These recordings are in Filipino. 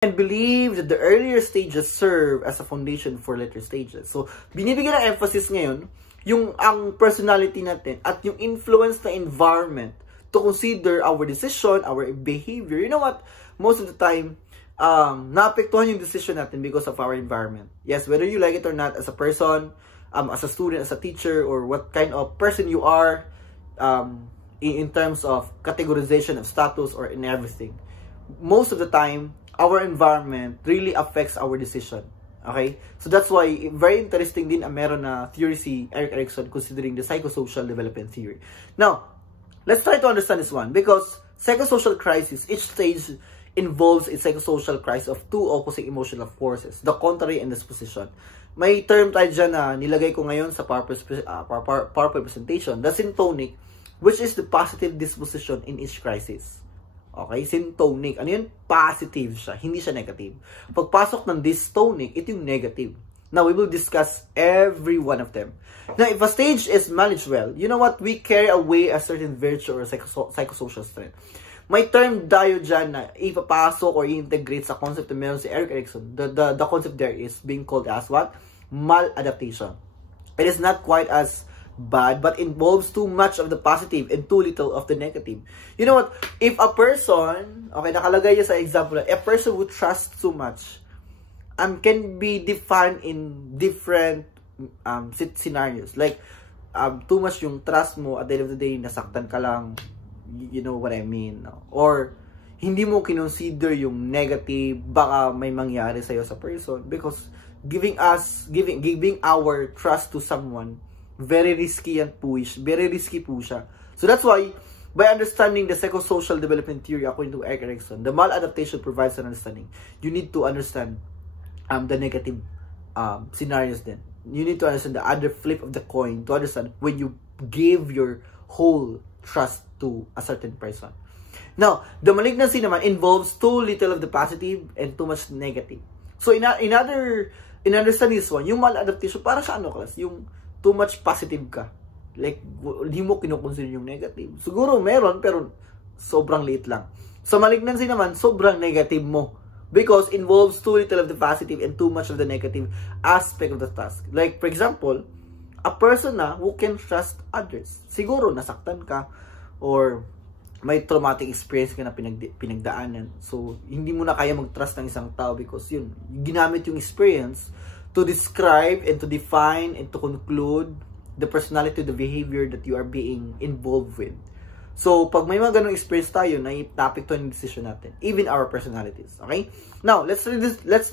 and believe that the earlier stages serve as a foundation for later stages. So, binibigyan ng emphasis ngayon yung ang personality natin at yung influence na environment to consider our decision, our behavior. You know what? Most of the time, naapektuhan yung decision natin because of our environment. Yes, whether you like it or not, as a person, as a student, as a teacher, or what kind of person you are, in terms of categorization of status or in everything. Most of the time, our environment really affects our decision. Okay? So that's why, very interesting din ang meron na theory si Erik Erikson considering the psychosocial development theory. Now, let's try to understand this one because psychosocial crisis, each stage involves a psychosocial crisis of two opposing emotional forces, the contrary and disposition. May term tayo dyan na nilagay ko ngayon sa PowerPoint presentation, the syntonic, which is the positive disposition in each crisis. Okay, syntonic. Ano yun? Positive siya. Hindi siya negative. Pagpasok ng dystonic, ito yung negative. Now, we will discuss every one of them. Now, if a stage is managed well, you know what? We carry away a certain virtue or psychosocial strength. May term tayo dyan na ipapasok or integrate sa concept na meron si Erik Erikson. The concept there is being called as what? Maladaptation. It is not quite as bad, but involves too much of the positive and too little of the negative. You know what? If a person, okay, nakalagay niya sa example, a person who trusts too much can be defined in different scenarios. Like, too much yung trust mo, at the end of the day, nasaktan ka lang. You know what I mean? No? Or, hindi mo kinonsider yung negative, baka may mangyari sa'yo sa person. Because, giving our trust to someone, very risky and push. Very risky po siya. So that's why, by understanding the psychosocial development theory according to Erik Erikson, the maladaptation provides an understanding. You need to understand the negative scenarios then. You need to understand the other flip of the coin to understand when you give your whole trust to a certain person. Now, the malignancy naman involves too little of the positive and too much negative. So in understanding this one, yung maladaptation, para sa ano class? Yung too much positive ka. Like, hindi mo kinukonsider yung negative. Siguro meron, pero sobrang liit lang. Sa malignancy naman, sobrang negative mo. Because involves too little of the positive and too much of the negative aspect of the task. Like, for example, a person na who can trust others. Siguro, nasaktan ka or may traumatic experience ka na pinagdaanan. So, hindi mo na kaya mag-trust ng isang tao because yun, ginamit yung experience to describe and to define and to conclude the personality, the behavior that you are being involved with. So, pag may mga ganong experience tayo, na-topic to yung decision natin. Even our personalities. Okay? Now, let's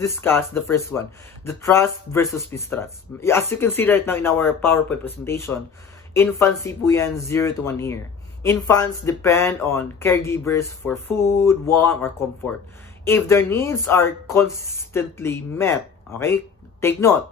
discuss the first one. The trust versus mistrust. As you can see right now in our PowerPoint presentation, infancy po yan 0 to 1 year. Infants depend on caregivers for food, warmth, or comfort. If their needs are consistently met, okay, take note,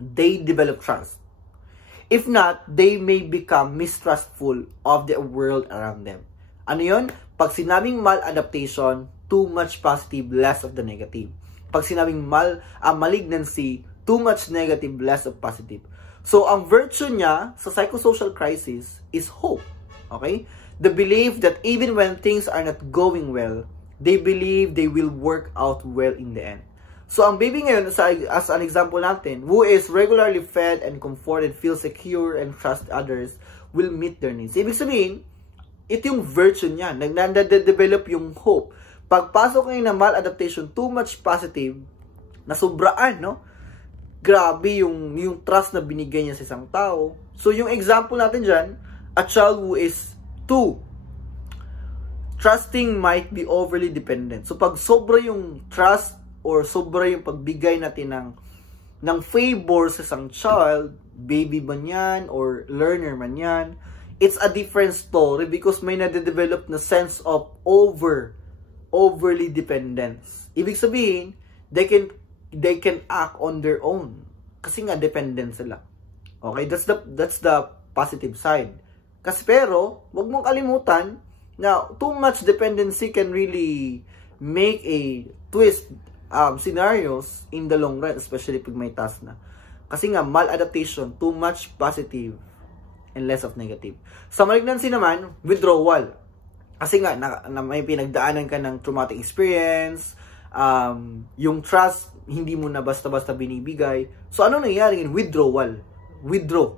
they develop trust. If not, they may become mistrustful of the world around them. Ano yun? Pag sinabing maladaptation, too much positive, less of the negative. Pag sinabing malignancy, too much negative, less of positive. So, ang virtue niya sa psychosocial crisis is hope. Okay? The belief that even when things are not going well, they believe they will work out well in the end. So, ang baby ngayon, as an example natin, who is regularly fed and comforted, feels secure, and trust others, will meet their needs. Ibig sabihin, ito yung virtue niya. Nagdevelop yung hope. Pagpasok ngayon na maladaptation, too much positive, nasubraan, no? Grabe yung trust na binigay niya sa isang tao. So, yung example natin dyan, a child who is too trusting might be overly dependent. So, pag sobra yung trust or sobra yung pagbigay natin ng favor sa isang child, baby man yan or learner man yan, it's a different story because may nade-develop na sense of overly dependence. Ibig sabihin, they can act on their own kasi nga dependent sila. Okay, that's the positive side. Kasi pero, wag mong kalimutan na too much dependency can really make a twist scenarios in the long run, especially pag may task na. Kasi nga, maladaptation, too much positive and less of negative. Sa malignancy naman, withdrawal. Kasi nga, na may pinagdaanan ka ng traumatic experience, Yung trust, hindi mo na basta-basta binibigay. So, ano nangyayari? Withdrawal. Withdraw.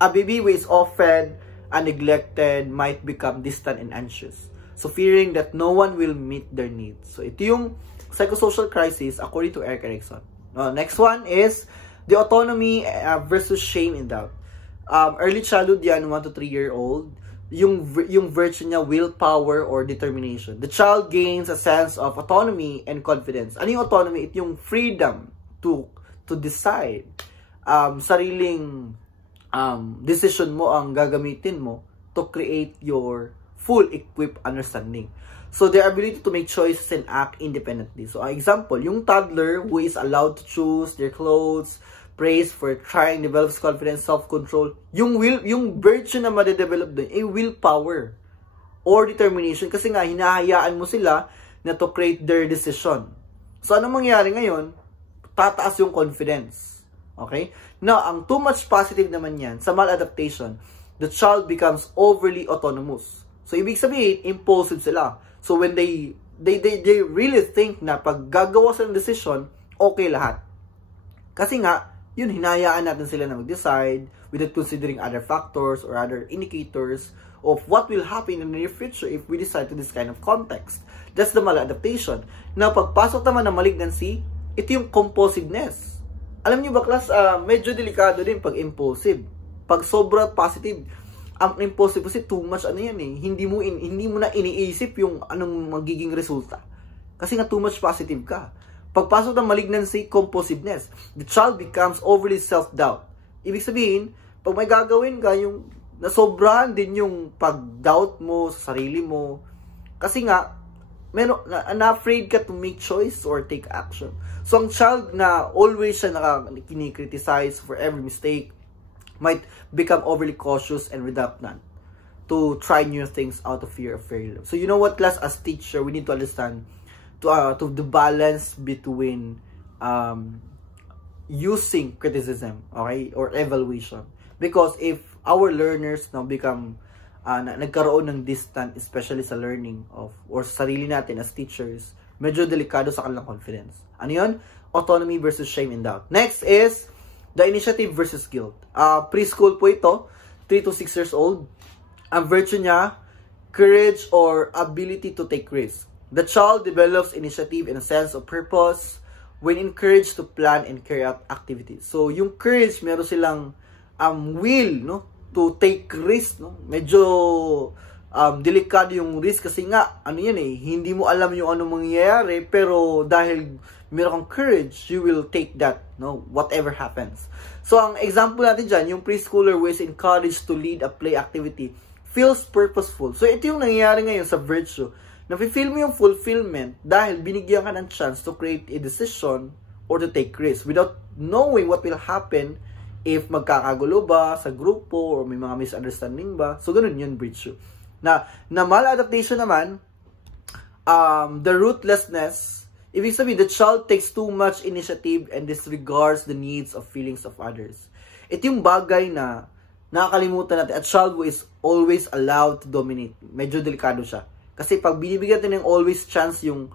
A baby who is often neglected might become distant and anxious. So, fearing that no one will meet their needs. So, ito yung psychosocial crisis according to Erik Erikson. Next one is the autonomy versus shame and doubt. Early childhood yan, 1 to 3 year old, yung virtue niya, willpower or determination. The child gains a sense of autonomy and confidence. Ano yung autonomy? Ito yung freedom to decide. Sariling decision mo ang gagamitin mo to create your full equipped understanding. So, their ability to make choices and act independently. So, example, yung toddler who is allowed to choose their clothes, praise for trying, develops confidence, self-control. Yung virtue na ma-develop doon, willpower or determination. Kasi nga, hinahayaan mo sila na to create their decision. So, ano mangyari ngayon? Tataas yung confidence. Okay? Now, ang too much positive naman yan, sa maladaptation, the child becomes overly autonomous. So, ibig sabihin, impulsive sila. So, when they really think na pag gagawa sila ng decision, okay lahat. Kasi nga, yun, hinayaan natin sila na mag-decide without considering other factors or other indicators of what will happen in the near future if we decide to this kind of context. That's the maladaptation. Now, pagpasok naman ng malignancy, ito yung compulsiveness. Alam niyo ba, class, medyo delikado din pag impulsive. Pag sobra positive, ang impulsive kasi too much hindi mo na iniisip yung anong magiging resulta. Kasi nga too much positive ka. Pagpasok ng malignancy, compulsiveness, the child becomes overly self-doubt. Ibig sabihin, pag may gagawin ka, yung nasobrahan din yung pag-doubt mo sa sarili mo. Kasi nga, na-afraid ka to make choice or take action. So, ang child na always siya kini-criticize for every mistake, might become overly cautious and reluctant to try new things out of fear of failure. So, you know what, class, as teacher, we need to understand to the balance between using criticism, okay, or evaluation. Because if our learners now become nagkaroon ng distant, especially sa learning of or sa sarili natin as teachers, medyo delikado sa kanilang confidence. Ano yun? Autonomy versus shame and doubt. Next is the initiative versus guilt. Preschool po ito, 3 to 6 years old. Ang virtue niya, courage or ability to take risks. The child develops initiative and a sense of purpose when encouraged to plan and carry out activities. So, yung courage, meron silang will, no, to take risk, no. Medyo delikado yung risk kasi nga, hindi mo alam yung anong mangyayari, pero dahil meron kang courage, you will take that, no, whatever happens. So, ang example natin dyan, yung preschooler who is encouraged to lead a play activity feels purposeful. So, ito yung nangyayari ngayon sa virtue. Nafe-feel mo yung fulfillment dahil binigyan ka ng chance to create a decision or to take risk without knowing what will happen if magkakagulo ba sa grupo or may mga misunderstanding ba. So, ganun yun, virtue. Na maladaptation naman, the ruthlessness, ibig sabihin, the child takes too much initiative and disregards the needs of feelings of others. Ito yung bagay na nakakalimutan natin. A child who is always allowed to dominate. Medyo delikado siya. Kasi pag binibigyan natin ng always chance yung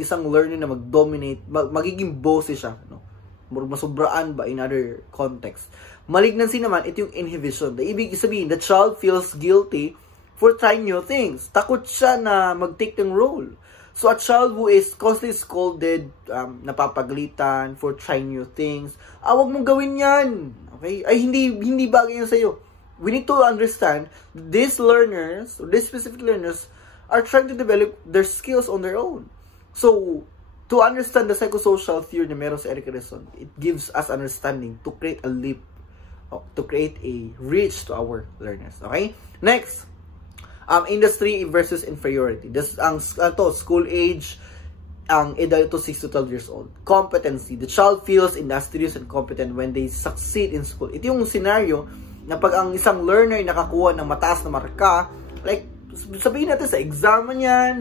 isang learner na mag-dominate, magiging bossy siya. No? Masubraan ba in other context. Malignancy naman, ito yung inhibition. Ibig sabihin, the child feels guilty for trying new things. Takot siya na mag-take ng role. So, a child who is constantly scolded, napapagalitan for trying new things, wag mong gawin yan. Okay? Ay, hindi bagay yan sa'yo. We need to understand these learners, or these specific learners, are trying to develop their skills on their own. So, to understand the psychosocial theory na meron sa Erik Erikson, it gives us understanding to create a leap, to create a reach to our learners. Okay? Next, industry versus inferiority. This ang school age, ang edad to 6 to 12 years old. Competency. The child feels industrious and competent when they succeed in school. Ito yung scenario na pag ang isang learner ay nakakuha ng mataas na marka, like, sabihin natin sa exam man yan,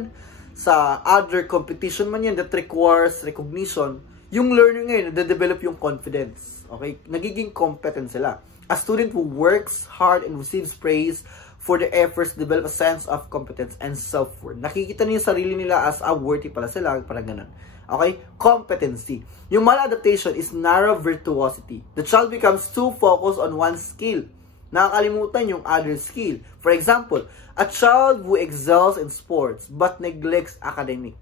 sa other competition man yan that requires recognition, yung learner ngayon, na-develop yung confidence. Okay? Nagiging competent sila. A student who works hard and receives praise for their efforts develop a sense of competence and self-worth. Nakikita niyo yung sarili nila as worthy pala sila, parang ganun. Okay? Competency. Yung maladaptation is narrow virtuosity. The child becomes too focused on one skill. Nakakalimutan yung other skill. For example, a child who excels in sports but neglects academic.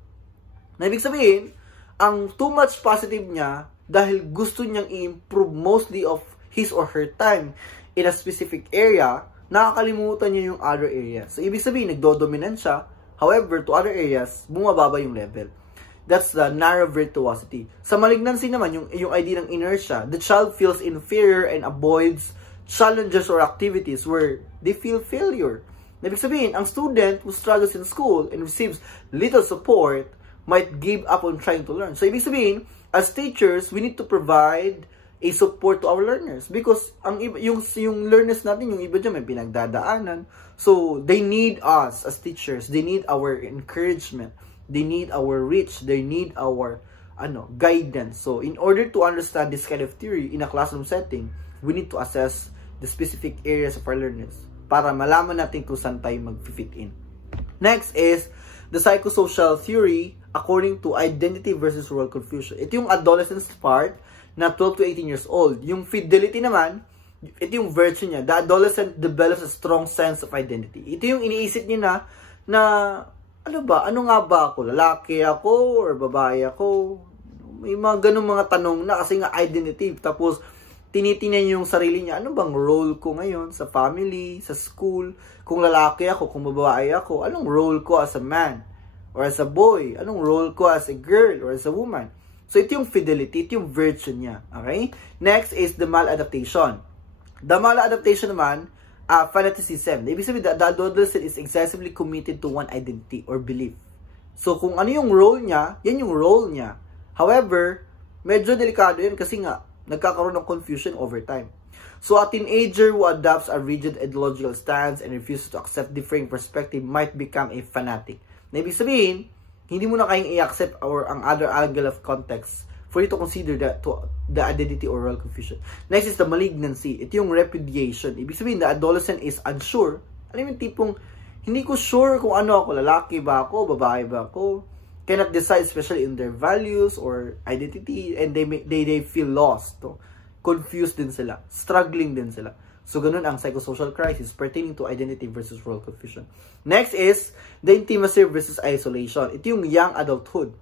Na ibig sabihin, ang too much positive niya dahil gusto niyang i-improve mostly of his or her time in a specific area, nakakalimutan niya yung other areas. So, ibig sabihin, nagdodominant siya. However, to other areas, bumababa yung level. That's the narrow virtuosity. Sa malignancy naman, yung idea ng inertia, the child feels inferior and avoids challenges or activities where they feel failure. Ibig sabihin, ang student who struggles in school and receives little support might give up on trying to learn. So, ibig sabihin, as teachers, we need to provide a support to our learners because ang iba, yung learners natin, yung iba dyan may pinagdadaanan. So, they need us as teachers. They need our encouragement. They need our reach. They need our guidance. So, in order to understand this kind of theory in a classroom setting, we need to assess the specific areas of our learners para malaman natin kung saan tayo mag-fit in. Next is the psychosocial theory according to identity versus role confusion. Ito yung adolescence part na 12 to 18 years old. Yung fidelity naman, ito yung virtue niya. The adolescent develops a strong sense of identity. Ito yung iniisip niya na ano nga ba ako? Lalaki ako or babae ako? May mga ganung mga tanong na kasi nga identity. Tapos, tinitingnan yung sarili niya, ano bang role ko ngayon sa family, sa school? Kung lalaki ako, kung babae ako, anong role ko as a man? Or as a boy? Anong role ko as a girl or as a woman? So, ito yung fidelity, ito yung virtue niya. Okay? Next is the maladaptation. The maladaptation naman, fanaticism. Ibig sabihin, the adolescent is excessively committed to one identity or belief. So, kung ano yung role niya, yan yung role niya. However, medyo delikado yan kasi nga, nagkakaroon ng confusion over time. So, a teenager who adopts a rigid ideological stance and refuses to accept differing perspective might become a fanatic. Na ibig sabihin, hindi mo na kayang i-accept or ang other angle of context for you to consider the identity or role confusion. Next is the malignancy. Ito yung repudiation. Ibig sabihin, the adolescent is unsure. Ano yung tipong, hindi ko sure kung ano ako, lalaki ba ako, babae ba ako, cannot decide especially in their values or identity, and they feel lost. No? Confused din sila. Struggling din sila. So, ganun ang psychosocial crisis pertaining to identity versus role confusion. Next is the intimacy versus isolation. Ito yung young adulthood.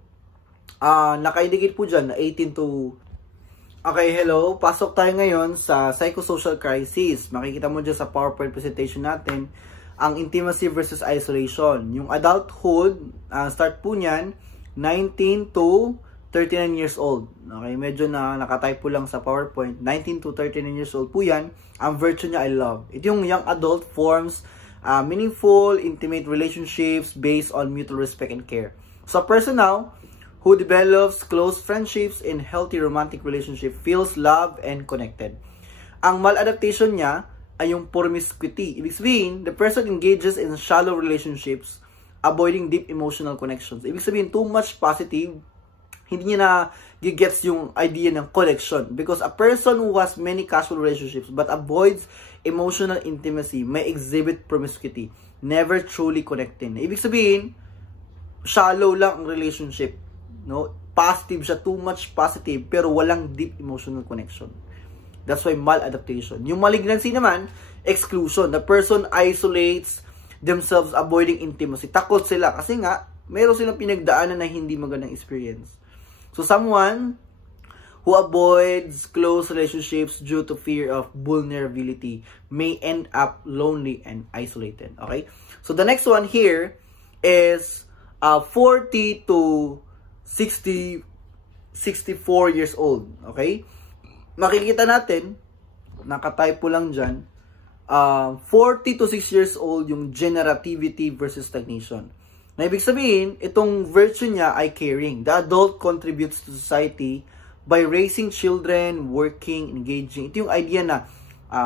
Naka-indicate po dyan na 18 to... Okay, hello. Pasok tayo ngayon sa psychosocial crisis. Makikita mo dyan sa PowerPoint presentation natin ang intimacy versus isolation. Yung adulthood, start po niyan, 19 to 39 years old. Okay, medyo na nakatype po lang sa PowerPoint. 19 to 39 years old po yan. Ang virtue niya, I love. Ito yung young adult forms meaningful, intimate relationships based on mutual respect and care. So, a person now who develops close friendships and healthy romantic relationship feels loved and connected. Ang maladaptation niya ay yung promiscuity. Ibig sabihin, the person engages in shallow relationships, avoiding deep emotional connections. Ibig sabihin, too much positive, hindi niya na gets yung idea ng connection. Because a person who has many casual relationships but avoids emotional intimacy may exhibit promiscuity, never truly connecting. Ibig sabihin, shallow lang ang relationship. No? Positive siya, too much positive, pero walang deep emotional connection. That's why maladaptation. Yung malignancy naman, exclusion. The person isolates themselves, avoiding intimacy. Takot sila kasi nga, mayroon silang pinagdaanan na hindi magandang experience. So, someone who avoids close relationships due to fear of vulnerability may end up lonely and isolated. Okay? So, the next one here is 40 to 64 years old. Okay? Makikita natin, nakatype po lang dyan, 40 to 6 years old yung generativity versus stagnation. Na ibig sabihin, itong virtue niya ay caring. The adult contributes to society by raising children, working, engaging. Ito yung idea na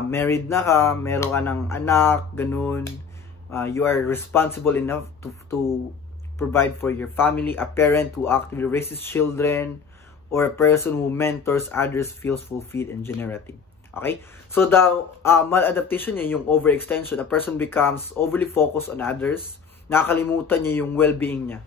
married na ka, meron ka ng anak, ganun. You are responsible enough to provide for your family. A parent who actively raises children, or a person who mentors others feels fulfilled and generative. Okay? So, the maladaptation niya, yung overextension. A person becomes overly focused on others. Nakakalimutan niya yung well-being niya.